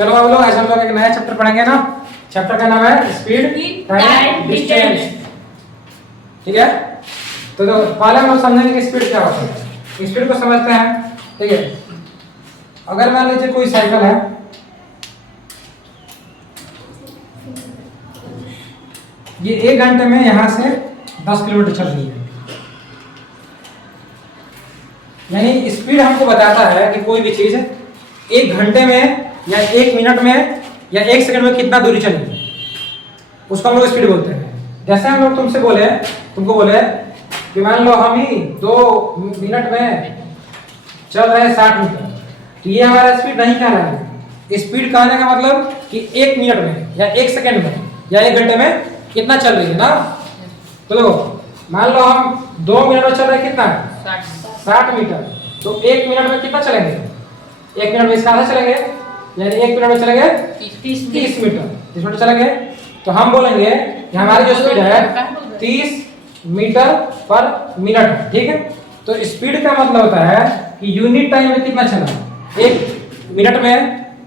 चलो अब लोग ऐसा हम लोग एक नया चैप्टर पढ़ेंगे ना। चैप्टर का नाम है स्पीड टाइम डिस्टेंस। ठीक है, तो पहले हम लोग समझेंगे कि स्पीड क्या होता है। स्पीड को समझते हैं। ठीक है, अगर मान लीजिए कोई साइकिल है, ये 1 घंटे में यहाँ से 10 किलोमीटर चल रही है। यानी स्पीड हमको बताता है कि कोई भी चीज 1 घंटे में या 1 मिनट में या 1 सेकंड में कितना दूरी चलेगी, उसको हम लोग स्पीड बोलते हैं। जैसे हम लोग तुमको बोले कि मान लो हम ही 2 मिनट में चल रहे हैं 60 मीटर, तो ये हमारा स्पीड नहीं कह रहा है। स्पीड कहने का मतलब कि 1 मिनट में या 1 सेकंड में या 1 घंटे में कितना चल रही है ना। तो देखो, मान लो हम 2 मिनट में चल रहे हैं कितना, 60 मीटर, तो 1 मिनट में कितना चलेंगे, 1 मिनट में इसका आधा चलेंगे, यानी 1 मिनट में चलेंगे 30 मीटर, 30 मीटर चलेंगे। तो हम बोलेंगे कि हमारी जो स्पीड है 30 मीटर पर मिनट। ठीक है, तो स्पीड का मतलब होता है कि यूनिट टाइम में कितना चला, 1 मिनट में,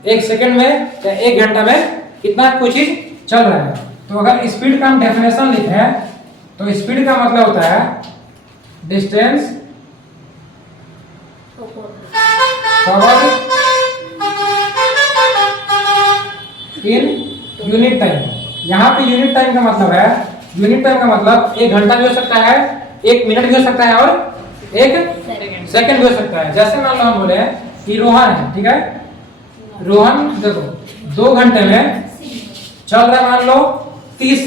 1 सेकंड में या 1 घंटा में कितना कोई चीज चल रहा है। तो अगर स्पीड का हम डेफिनेशन लिखें तो स्पीड का मतलब होता है distance covered in unit time. यहाँ पे यूनिट टाइम का मतलब है, यूनिट टाइम का मतलब 1 घंटा भी हो सकता है, 1 मिनट भी हो सकता है और 1 सेकंड भी हो सकता है। जैसे मान लो हम बोले कि रोहन है, ठीक है, रोहन देखो 2 घंटे में चल रहा है मान लो 30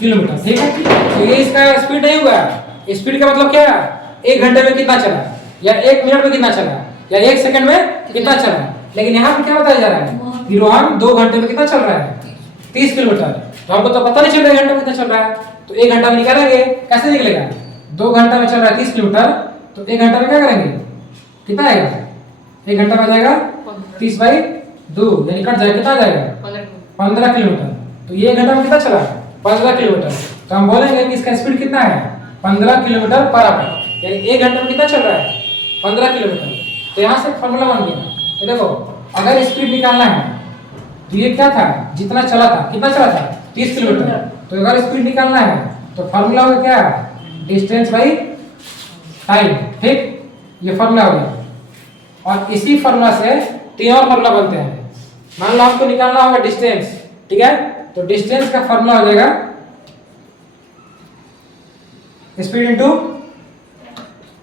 किलोमीटर। ठीक है, तो ये इसका स्पीड नहीं हुआ। स्पीड का मतलब क्या है, 1 घंटे में कितना चला या 1 मिनट में कितना चला या 1 सेकंड में कितना चला। लेकिन यहाँ पे क्या बताया जा रहा है कि रोहन 2 घंटे में कितना चल रहा है, 30 किलोमीटर। तो हमको तो पता नहीं चल रहा है 1 घंटे में कितना चल रहा है, तो 1 घंटा में निकालेंगे, कैसे निकलेगा, 2 घंटा में चल रहा है 30 किलोमीटर, तो 1 घंटा में क्या करेंगे, कितना आएगा, 1 घंटा में आ जाएगा 30/2, यानी कट जाएगा, कितना आ जाएगा 15 किलोमीटर। तो ये 1 घंटा में कितना चला, 15 किलोमीटर। तो हम बोलेंगे कि इसका स्पीड कितना है, 15 किलोमीटर पर आवर, यानी 1 घंटे में कितना चल रहा है, 15 किलोमीटर। तो यहाँ से फॉर्मूला बन गया। तो देखो, अगर स्पीड निकालना है तो ये क्या था, जितना चला था, कितना चला था 30 किलोमीटर। तो अगर स्पीड निकालना है तो फार्मूला होगा क्या, डिस्टेंस बाई टाइम। ठीक, ये फार्मूला हो गया। और इसी फार्मूला से 3 और फार्मूला बनते हैं। मान लो आपको निकालना होगा डिस्टेंस, ठीक है, तो डिस्टेंस का फार्मूला हो जाएगा स्पीड इनटू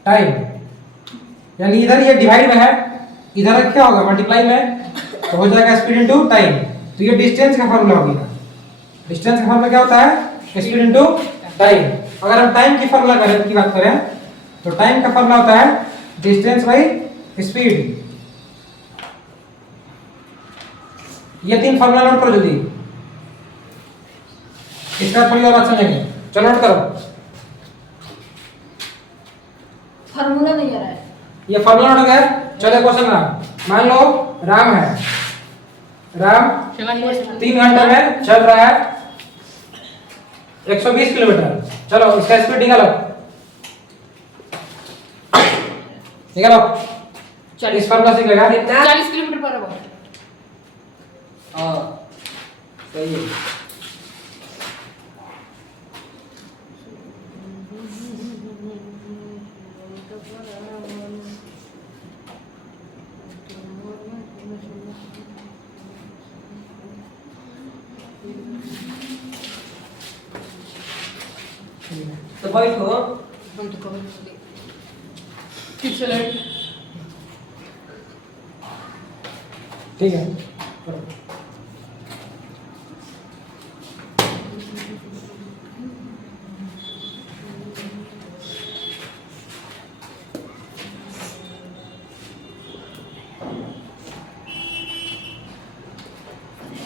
टाइम। यानी इधर ये डिवाइड में है, इधर क्या होगा मल्टीप्लाई में, तो हो जाएगा स्पीड इनटू टाइम। तो ये डिस्टेंस का फार्मूला हो गया। डिस्टेंस का फार्मूला क्या होता है, स्पीड इनटू टाइम। अगर हम टाइम की फार्मूला की बात करें तो टाइम का फार्मूला होता है डिस्टेंस बाई स्पीड। ये 3 फार्मूला नोट करो जल्दी, इसका थोड़ी और बात समझेंगे। चलो नोट करो, फार्मूला नहीं आ रहा है, ये फार्मूला नोट हो गया। चलो क्वेश्चन ना, मान लो राम है, राम 3 घंटे में चल रहा है 120 किलोमीटर। चलो इसका स्पीड निकालो, निकालो, इस फार्मूला से निकलेगा 40 किलोमीटर पर आवर। हाँ सही है। तो बैठो, हम तो कवर कर लिए, फिर से लाइट। ठीक है, करो।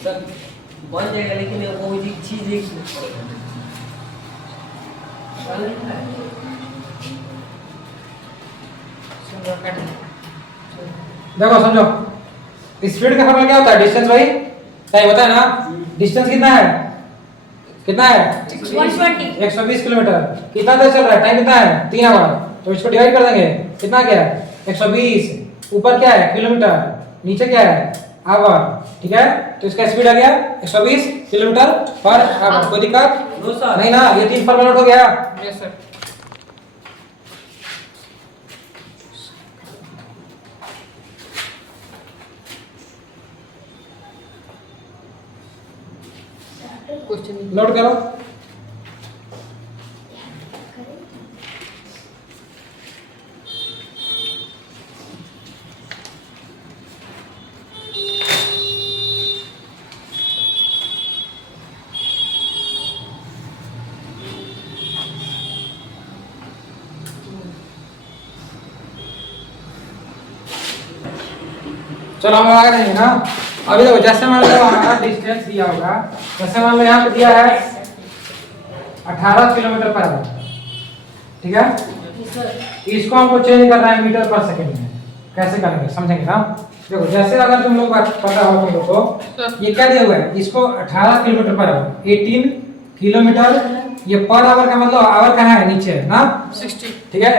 सब बन जाएगा, लेकिन वो चीज एक देखो समझो, स्पीड का फार्मूला क्या होता है, डिस्टेंस बाई टाइम होता है ना। डिस्टेंस कितना है, कितना है 120 किलोमीटर। कितना देर चल रहा है, टाइम कितना है 3 आवर। तो इसको डिवाइड कर देंगे, कितना क्या है 120, ऊपर क्या है किलोमीटर, नीचे क्या है आवर, ठीक है। तो इसका स्पीड आ गया 120 किलोमीटर पर आवर। कोई दिक्कत नो सर। नहीं ना, ये 3 फॉर्मूला हो गया। Yes sir. क्वेश्चन नोट करो। चलो हम आगे रहेंगे ना। अभी देखो, जैसे मान लो हमारा डिस्टेंस दिया होगा, जैसे मान लो यहाँ पे दिया है 18 किलोमीटर पर आवर, ठीक है। इसको हमको चेंज करना है मीटर पर सेकंड में। कैसे करेंगे समझेंगे ना। देखो, जैसे अगर तुम लोग बात पता हो तुम लोग को, ये क्या दिया हुआ है, इसको 18 किलोमीटर पर आवर, 18 किलोमीटर। ये पर आवर का मतलब आवर कहाँ है, नीचे है ना, 60। ठीक है।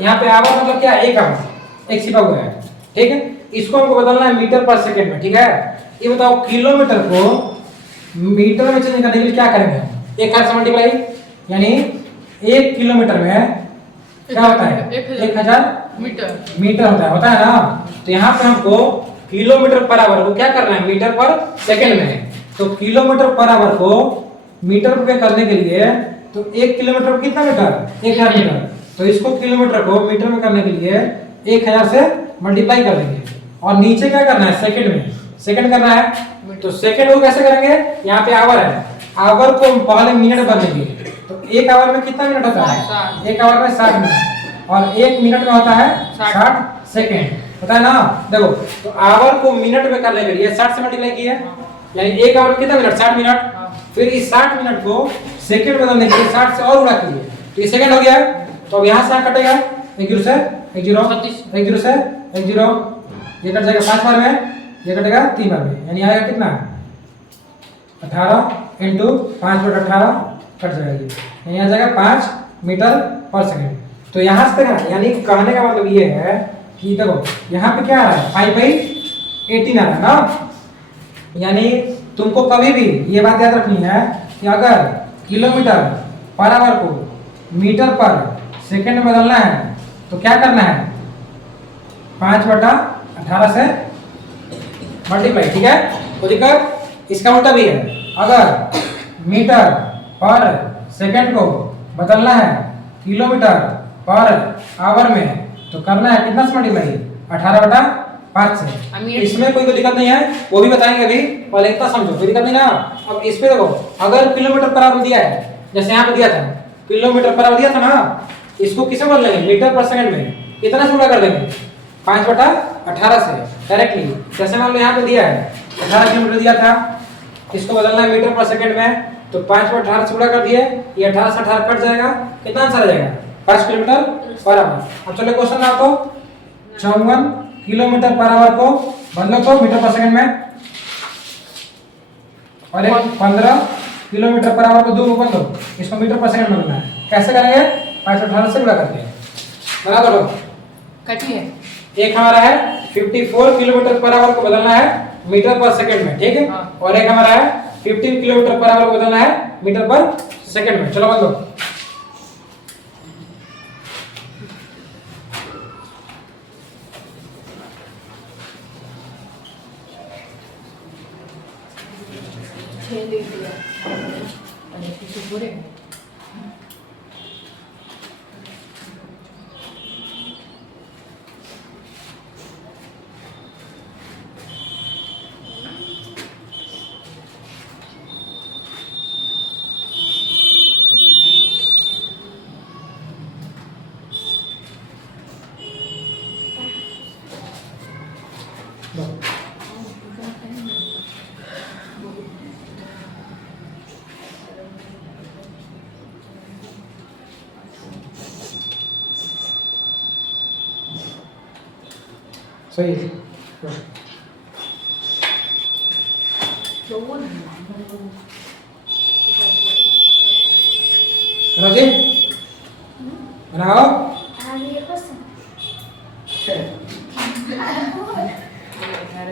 यहाँ पे आवर मतलब क्या है, एक आवर, एक छिपा हुआ है, ठीक है। इसको हमको बदलना है मीटर पर सेकंड में, ठीक है। ये बताओ, किलोमीटर को मीटर में चेंज करने के लिए क्या करेंगे, 1000 से मल्टीप्लाई, यानी 1 किलोमीटर में क्या होता है, 1000 मीटर होता है ना। तो यहाँ पे हमको किलोमीटर पर आवर को क्या करना है, मीटर पर सेकंड में। तो किलोमीटर पर आवर को मीटर में करने के लिए, तो 1 किलोमीटर को कितना मीटर, 1000 मीटर। तो इसको किलोमीटर को मीटर में करने के लिए 1000 से मल्टीप्लाई कर देंगे, और नीचे क्या करना है, सेकंड में, सेकंड करना है। तो सेकंड को कैसे करेंगे, यहाँ पे आवर है, आवर को पहले मिनट बदलेंगे। तो 1 आवर में कितना मिनट होता है, 1 आवर में 60 मिनट, और 1 मिनट में होता है 60 सेकंड, पता है ना। देखो, तो आवर को मिनट में करने के लिए 60 से मल्टीप्लाई किया, यानी 1 आवर कितना मिनट, 60 मिनट। फिर इस 60 मिनट को सेकंड बदलने के लिए 60 से और गुणा कीजिए, तो ये सेकंड हो गया। तो अब यहाँ से कटेगा 1 0 से 1 0, 1 0 से 1 0, ये कट जाएगा 5 बार में, ये कटेगा 3 बार में, यानी आएगा कितना, 18 इंटू 5/18 कट जाएगा ये, यानी आ जाएगा 5 मीटर पर सेकंड। तो यहाँ से तक, यानी कहने का मतलब ये है कि देखो, यहाँ पे क्या आ रहा है, 5/18 आ रहा है ना। यानी तुमको कभी भी ये बात याद रखनी है कि अगर किलोमीटर पर आवर को मीटर पर सेकंड में बदलना है, तो क्या करना है, 5/18 से मल्टीप्लाई, ठीक है। कोई दिक्कत, इसका उल्टा भी है, अगर मीटर पर सेकंड को बदलना है किलोमीटर पर आवर में, तो करना है कितना से मल्टीप्लाई, 18/5 से। इसमें कोई दिक्कत नहीं है, वो भी बताएंगे अभी, पहले इतना समझो, कोई दिक्कत नहीं ना। अब इस पे देखो, अगर किलोमीटर पर आवर दिया है, जैसे यहाँ पे दिया था किलोमीटर पर आवर दिया था ना, इसको किसे बदलेंगे, मीटर पर सेकंड में, कितना से गुणा कर देंगे, 5/18 से डायरेक्टली। जैसे मान लो यहाँ पे दिया है 18 किलोमीटर दिया था, इसको बदलना है मीटर पर सेकंड में, तो 5/18 से गुणा कर दिए, ये 18 से 18 कट जाएगा, कितना आंसर आ जाएगा, 5 किलोमीटर पर आवर। अब चलो क्वेश्चन ना, तो 54 किलोमीटर पर आवर को बदलो तो मीटर पर सेकंड में, और एक 15 किलोमीटर पर आवर को 2 को बदलो, इसको मीटर पर सेकंड में बदलना है। कैसे करेंगे, 5/18 से गुणा करके बना दो। कटी है, एक हमारा है 54 किलोमीटर पर आवर को बदलना है मीटर पर सेकंड में, ठीक है। और एक हमारा है 15 किलोमीटर पर आवर को बदलना है मीटर पर सेकंड में। चलो बदलो। सही है। राजीव बनाओ। क्यों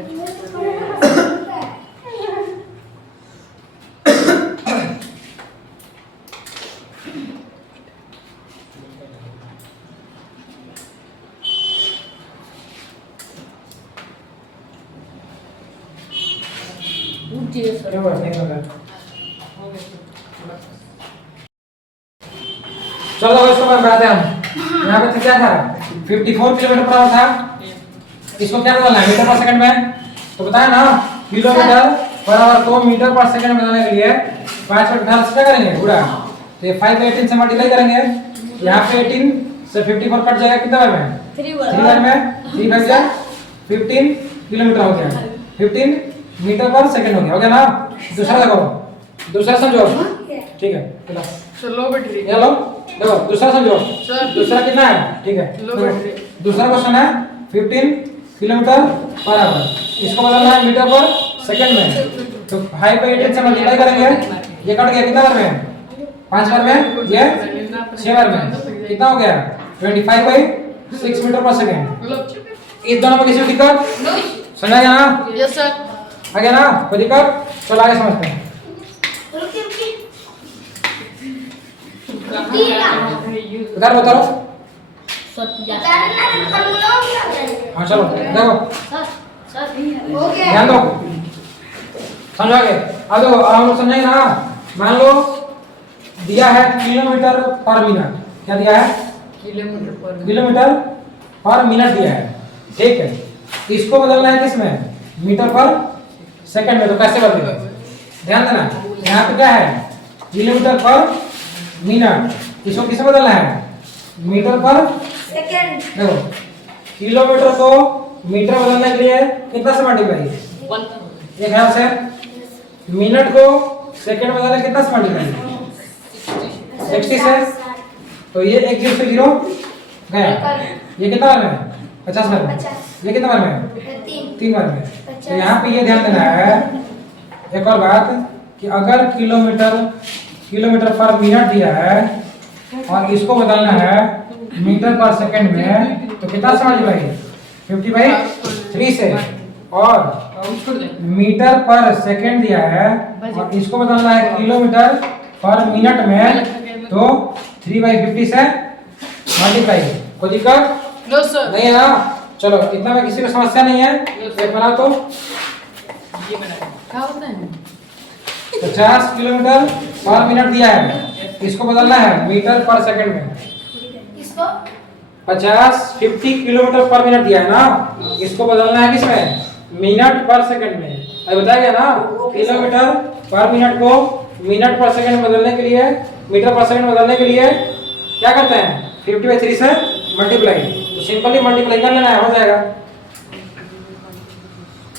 बस नहीं लगा? चलो इसको मैं बढ़ाते हैं हम। यहाँ पे क्या था 54 किलोमीटर पर आवर था। इसको क्या बदलना है मीटर पर सेकंड में? तो बताया ना किलोमीटर पर आवर को मीटर पर सेकंड में बदलने के लिए 5 पर घटाने से क्या करेंगे पूरा। तो ये 5 18 से मल्टीप्लाई करेंगे। यहाँ पे 18 से 54 कट जाएगा कितना बार में? 3 बार में। 3 बार जा 15 किलोमीटर हो गया। 15 मीटर पर सेकंड हो गया ना। दूसरा देखो दूसरा समझो ठीक है चलो चलो बेटी ये लो देखो दूसरा समझो सर। दूसरा कितना है ठीक है लो देखो, बेटे। दूसरा क्वेश्चन है 15 किलोमीटर पर आवर इसको बदलना है मीटर पर सेकंड में। तो 5 पे 18 से मल्टीप्लाई करेंगे ये कट गया कितना बार में 5 बार में ये 6 बार में कितना हो गया 25 बाई 6 मीटर पर सेकंड। इस दोनों में किसी को दिक्कत समझ गया ना? Yes sir. आ गया ना कोई दिक्कत? चलो आगे समझते हैं। उधर बताओ हाँ चलो देखो ध्यान दो समझो आगे। अब देखो हम लोग समझेंगे ना। मान लो दिया है किलोमीटर पर मिनट क्या दिया है किलोमीटर पर मिनट दिया है ठीक है। इसको बदलना है किसमें मीटर पर सेकंड में। तो कैसे बदलेगा ध्यान देना। यहाँ पे क्या है किलोमीटर पर मिनट इसको किसे बदलना है मीटर पर सेकंड। देखो किलोमीटर को मीटर बदलने के लिए कितना से मल्टीप्लाई एक ख्याल से मिनट को सेकंड में बदलने कितना से मल्टीप्लाई 60 से। तो ये 1 0 से 0 गया ये कितना बार में 50 बार में ये कितना बार में 3 बार में। तो यहाँ पे ये ध्यान देना है एक और बात कि अगर किलोमीटर पर मिनट दिया है और इसको बदलना है मीटर पर सेकंड में तो कितना समझ भाई 50/3 से। और मीटर पर सेकंड दिया है और इसको बदलना है किलोमीटर पर मिनट में तो 3/50 से मल्टीप्लाई। कोई दिक्कत नो सर। नहीं है ना? चलो इतना में किसी को समस्या नहीं है एक बना तो ये बना क्या होता है 50 किलोमीटर पर मिनट दिया है इसको बदलना है मीटर पर सेकंड में। इसको 50 किलोमीटर पर मिनट दिया है ना इसको बदलना है किसमें मिनट पर सेकंड में। अभी बताया गया ना किलोमीटर पर मिनट को मिनट पर सेकंड में बदलने के लिए मीटर पर सेकंड बदलने के लिए क्या करते हैं 50/3 से मल्टीप्लाई। तो सिंपली मल्टीप्लाई कर लेना है हो जाएगा।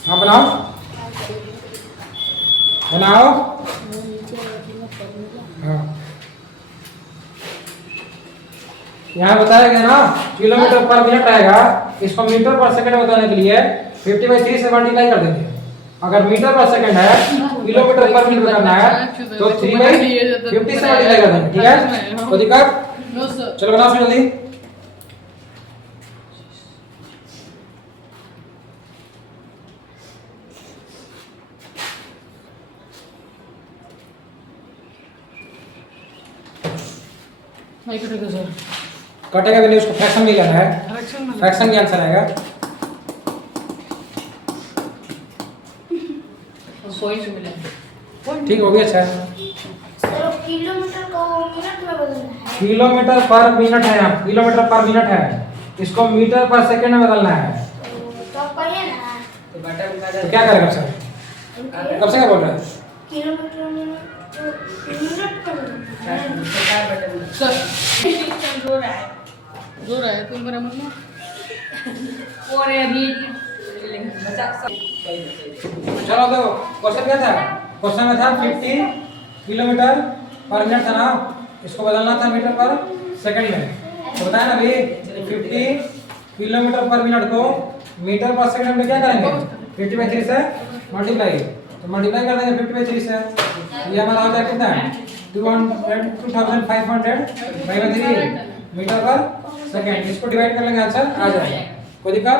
हाँ बनाओ बनाओ हाँ। यहाँ बताया गया ना किलोमीटर पर मिनट रहेगा इसको मीटर पर सेकंड बताने के लिए 50/3 से मल्टीप्लाई कर देंगे। अगर मीटर पर सेकंड है किलोमीटर पर मिनट करना है तो 3/50 से मल्टीप्लाई कर देंगे ठीक है। कोई दिक्कत नो सर। चलो बनाओ जल्दी। नहीं कटेगा सर। कटेगा भी नहीं उसको फ्रैक्शन में लेना है फ्रैक्शन के आंसर आएगा। पॉइंट मिला ठीक हो गया अच्छा। चलो किलोमीटर को मिनट में बदलना है। किलोमीटर पर मिनट है यहाँ किलोमीटर पर मिनट है इसको मीटर पर सेकंड में बदलना है। तो पढ़िए ना तो बेटा उनका तो क्या करेगा सर कब से क्या बोल रहा है किलोमीटर मिनट पर बदलना है। सर रो रहा है जो रहा है तुम मेरा मन में और अभी चलो देखो क्वेश्चन क्या था क्वेश्चन में था 50 किलोमीटर पर मिनट था ना इसको बदलना था मीटर पर सेकंड में। तो बताया ना अभी 50 किलोमीटर पर मिनट को मीटर पर सेकंड में क्या करेंगे 50/3 से मल्टीप्लाई। तो मल्टीप्लाई कर देंगे 50/3 से ये हमारा हो जाएगा कितना 2500/3 मीटर पर सेकंड। इसको डिवाइड कर लेंगे आंसर आ जाएगा। कोई दिक्कत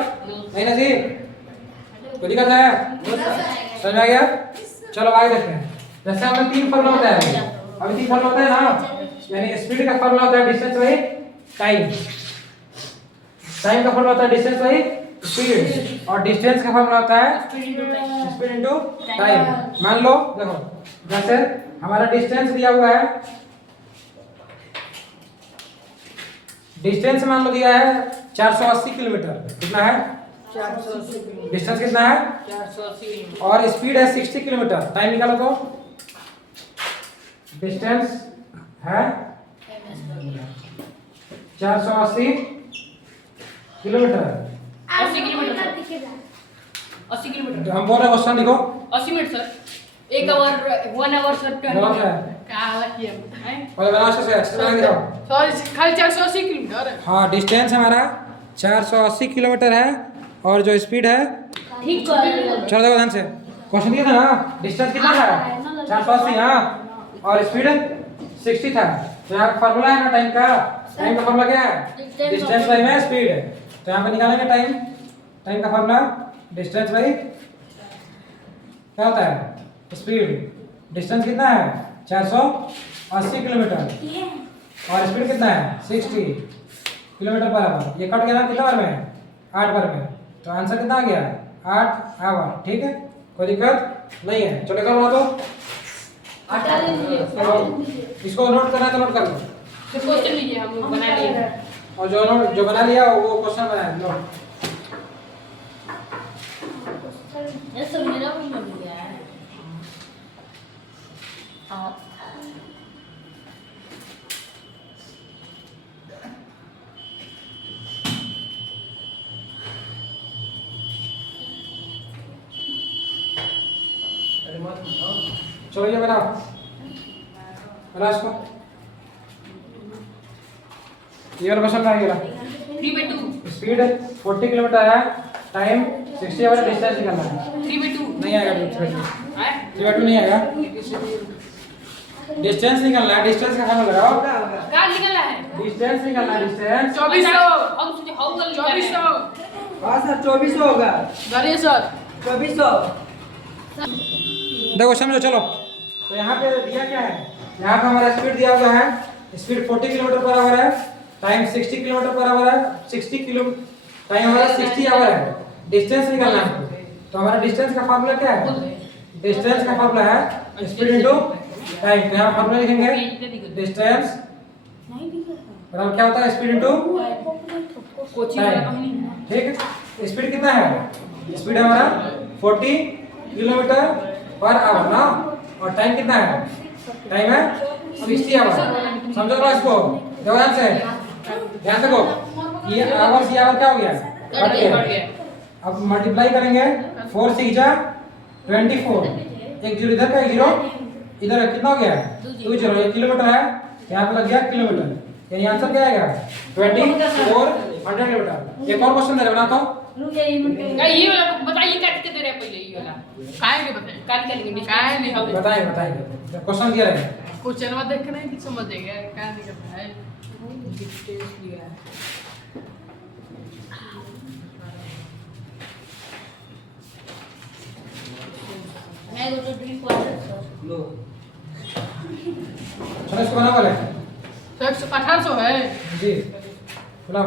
नहीं ना जी कोई दिक्कत है? समझ में आ गया? चलो आगे देखते हैं। जैसे हमें 3 फॉर्मूला होता है अभी 3 फॉर्मूला होता है ना, यानी स्पीड का फॉर्मूला होता है डिस्टेंस बाई टाइम, टाइम का फॉर्मूला होता है डिस्टेंस बाई स्पीड, और डिस्टेंस का फॉर्मूला होता है स्पीड इनटू टाइम। मान लो देखो, जैसे हमारा डिस्टेंस दिया हुआ है, डिस्टेंस मान लो दिया है 480 किलोमीटर। कितना है? 480 डिस्टेंस कितना है? 480 और स्पीड है 60 किलोमीटर। टाइम निकालो तो, डिस्टेंस है 480 किलोमीटर। 80 किलोमीटर 80 किलोमीटर तो हम बोल रहे क्वेश्चन लिखो। 80 minute sir, 1 hour 1 hour sir 20 गलत है। क्या हालत किया है और बनाओ से एक्स्ट्रा दिखाओ। सॉरी खाली 480 किलोमीटर है। हाँ, डिस्टेंस हमारा 480 किलोमीटर है और जो स्पीड है, ठीक कर चलो देखो ध्यान से, क्वेश्चन दिया था ना, डिस्टेंस कितना था? 480। हाँ, और स्पीड 60 था। तो यहाँ फार्मूला है ना टाइम का, टाइम का फार्मूला क्या है? डिस्टेंस बाई में स्पीड है। तो यहाँ पे निकालेंगे टाइम, टाइम का फार्मूला डिस्टेंस बाई क्या होता है? स्पीड। डिस्टेंस कितना है? 480 किलोमीटर और स्पीड कितना है? 60 किलोमीटर पर आवर। ये कट गया ना कितना बार में? 8 बार में। तो आंसर कितना आ गया? 8 आवर। ठीक है, कोई दिक्कत नहीं है। चलो करो ना, तो इसको नोट करना है तो नोट कर लो, तो क्वेश्चन लीजिए, हम लोग बना लिए। और जो बना लिया वो क्वेश्चन बनाया नोट। ये सब मेरा भी मिल गया है। हाँ अरे मत उठाओ। चलो ये बनाओ, बना इसको। ये वाला क्वेश्चन बना गया। 3/2 स्पीड 40 किलोमीटर है, टाइम 60 आवर, डिस्टेंस निकालना है। 3/2 नहीं आएगा, 3/2 है। नहीं आएगा। डिस्टेंस निकालना है, डिस्टेंस का फार्मूला लगाओ। क्या निकला है? डिस्टेंस निकालना है, डिस्टेंस 2400 हम सोचे हाउ कर 2400 हाँ सर 2400 होगा। गरिए सर 2400। देखो समझो। चलो तो यहाँ पे दिया क्या है? यहाँ पे हमारा स्पीड दिया हुआ है, स्पीड 40 किलोमीटर पर आवर है, टाइम 60 किलोमीटर पर आवर है, 60 किलो टाइम हमारा 60 आवर है। डिस्टेंस निकालना है, तो हमारा डिस्टेंस का फार्मूला क्या है? डिस्टेंस का फार्मूला है स्पीड इनटू टाइम। तो यहाँ फार्मूला लिखेंगे डिस्टेंस बराबर क्या होता है? स्पीड इनटू कोचिंग वाला कहानी है। ठीक है। स्पीड कितना है? स्पीड हमारा 40 किलोमीटर पर आवर ना, और टाइम कितना है? टाइम है 60 आवर। समझो ना इसको, देखो ध्यान से, ध्यान से। ये आवर से आवर क्या हो गया? बढ़ गया। अब मल्टीप्लाई करेंगे, 4 6 जा 24, एक जीरो इधर का, एक जीरो इधर है, कितना हो गया? 2 जीरो। ये किलोमीटर है, यहाँ पे लग गया किलोमीटर, यानी आंसर क्या आएगा? 2400 किलोमीटर। एक और क्वेश्चन दे रहे बनाता हूँ। ये वाला बताइए कैसे दे रहे हैं पहले, ये वाला काहे के बताएं, काहे निकलेंगे काहे नहीं हम बताएंगे क्वेश्चन दिया रहेगा। क्वेश्चन में देख रहे हैं कि समझेगा काहे नहीं करता है। डिटेल्स दिया है। मैं तो ड्रिंक वाटर सर। लो चलो इसको बना बोले तो 1800 है। जी, बोला।